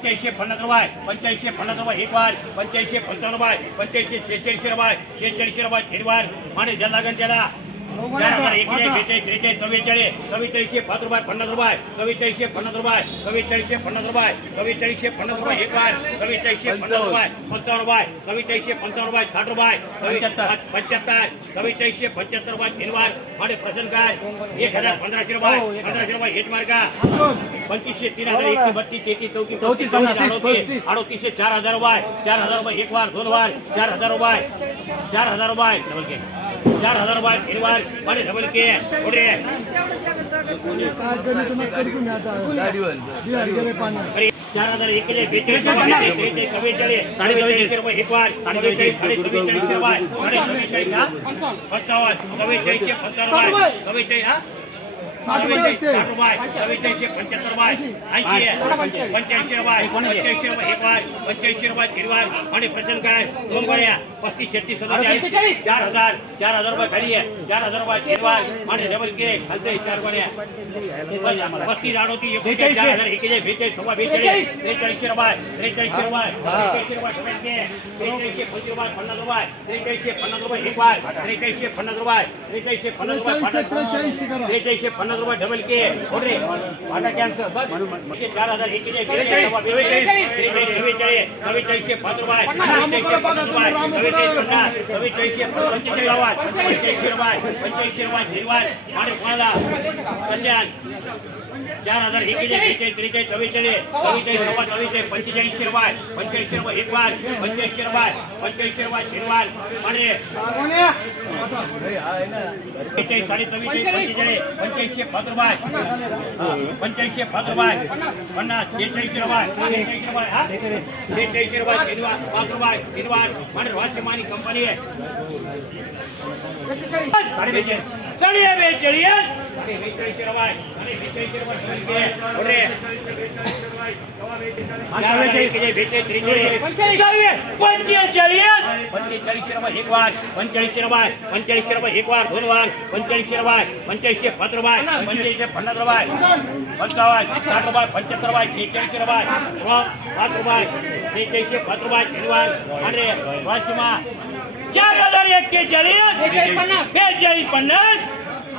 पंच्याऐंशी पन्नास रुपये पंच्याऐंशी पन्नास रुपये एक वार पंच्याऐंशी पंचावन्न रुपये पंच्याऐंशी शेहेचाळीसशे रुपये शेहेचाळीसशे रुपये तीन वार. आणि ज्याला त्याला પંચીસે તીન હજાર એકસો બત્રીસ તેત્રીસ ચૌત્રીસ ચૌત્રીસ આડોત્રીસ આડોત્રીસે ચાર હજાર રૂપિયા ચાર હજાર રૂપિયા એક વાર દોઢ વાર ચાર હજાર રૂપિયા ચાર હજાર રૂપિયા. रुपये चव्वेचाळीसशे पंचावन्न रुपये साठ रुपये पंच्याहत्तर पंच्याहत्तर चव्वेचाळीसशे पंच्याहत्तर रुपये तीन वार आणि प्रसन्न काय एक हजार पंधराशे रुपये पंधराशे रुपये हेट मार्का पंचवीसशे तीन हजार एकशे बत्तीस तेहतीस चौतीस चौतीस अडोतीस अडोतीसशे चार हजार रुपये चार हजार रुपये एक वार दोन वार चार हजार रुपये चार हजार रुपये डबल के चार हजार रुपये तीन वार आणि डबल के पुढे अरे, चार हजार एक केले बेचाळीस रुपये, त्रेचाळीस, चव्वेचाळीस चव्वेचाळीस रुपये एक वार चव्वेचाळीस साडे चव्वेचाळीस रुपये साडे चव्वेचाळीस हा पंचावन्न चव्वेचाळीसशे पंचावन्न रुपये चव्वेचाळीस हा चव्वेचाळीस साठ रुपये चव्वेचाळीसशे पंच्याहत्तर रुपये ऐंशी पंच्याऐंशी रुपये पंच्याऐंशी रुपये एक वार पंच्याऐंशी रुपये तीन वार आणि प्रसन्न काय दोन गोळ्या पस्तीस छत्तीस सत्तेचाळीस चार हजार चार हजार रुपये खाली आहे चार हजार रुपये तीन वार आणि डबल के खालते चार गोळ्या पस्तीस अडोतीस एकोणचाळीस चार हजार एकेचाळीस बेचाळीस सव्वा बेचाळीस त्रेचाळीसशे रुपये त्रेचाळीसशे रुपये त्रेचाळीसशे रुपये डबल के त्रेचाळीसशे पंचवीस रुपये पन्नास रुपये त्रेचाळीसशे पन्नास रुपये एक वार त्रेचाळीसशे पन्नास रुपये त्रेचाळीसशे पन्नास रुपये पन्नास त्रेचाळीसशे पन्नास रुपये डबल के ओरे वाटा ચાર હજાર ચાર હજાર રૂપિયા ખરીએ ચાર હજાર રૂપિયા ખેડવાય મારે ડબલ કે ખાલતે ચાર બન્યા પસ્તી જાણોથી એક ચાર હજાર એક બેચાળીસ સવા બેચાળીસ ત્રેચાળીસ રૂપિયા ત્રેચાળીસ રૂપિયા ત્રેચાળીસ રૂપિયા પન્નાસ રૂપિયા ત્રેચાળીસ પન્નાસ રૂપિયા એક વાર ત્રેચાળીસ પન્નાસ રૂપિયા ત્રેચાળીસ પન્નાસ રૂપિયા ત્રેચાળીસ પન્નાસ નંબર ડબલ કે ઓટરે વાટા કેન્સર બસ ચાર હજાર એક હજાર હજાર નવા નવી ચાલીએ નવી ચાલીસે ભાદરભાઈ નવી ચાલીસે ભાદરભાઈ નવી ચાલીસ પચાસ નવી ચાલીસે પંચોતેર અવાજ પંચોતેર અવાજ એક હજાર બે હજાર ત્રીસ હજાર પંચ્યાસી ભદ્રભાઈ પંચ્યાસી ભદ્રભાઈ પન્નાસ તેત્રીસ રૂપિયા તેત્રીસ રૂપિયા કિનવાન ભદ્રભાઈ કિનવાન મને રોશમાની કંપનીએ. ચડીએ બે ચડીએ અને વેચાઈ કરવાય અને વેચાઈ કરવા તરીકે ઓરે. ચાર હજાર એક કે ચાલીસ. બે ચાલીસ પન્નાસ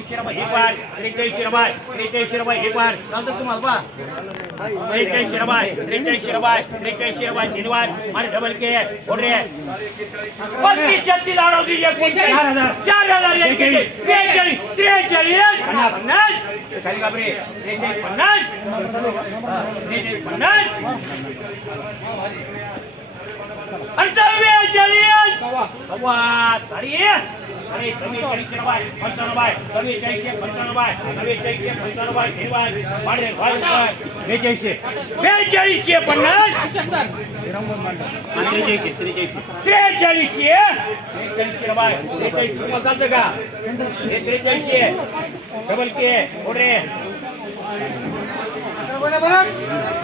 ત્રીસ રૂપિયા એકવાર ત્રીસ રૂપિયા ત્રીસ રૂપિયા એકવાર ચાલતો તું હલવા ત્રીસ રૂપિયા ત્રીસ રૂપિયા ત્રીસ રૂપિયા જીનવાર મારે ડબલ કે ઓડે પત્ની જલ્દી લાડો દીજે ચાર હજાર. ચાર સવા. સાડી અરે તમે કઈ કરવાય ફસણવાય તમે કઈ કે ફસણવાય તમે કઈ કે ફસણવાય ફેરવાય પાડે ભાઈ લે છે. બે જઈ છે પન્નાસ અને જઈ છે છે. બે જઈ છે. બે જઈ છે, ભાઈ. બે છે ડબલ કે ઓરે બરાબર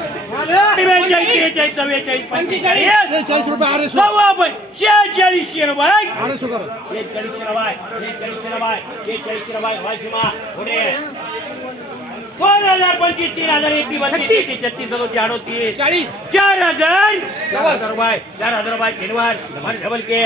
ત્રણ હજાર પચીસ ત્રણ હજાર એકથી બત્રીસ છત્રીસ હતો ચારો ત્રીસ ચાલીસ ચાર હજાર ચાર હજાર ભાઈ ચાર હજાર ભાઈ ફેરવાર તમારે ડબલ કે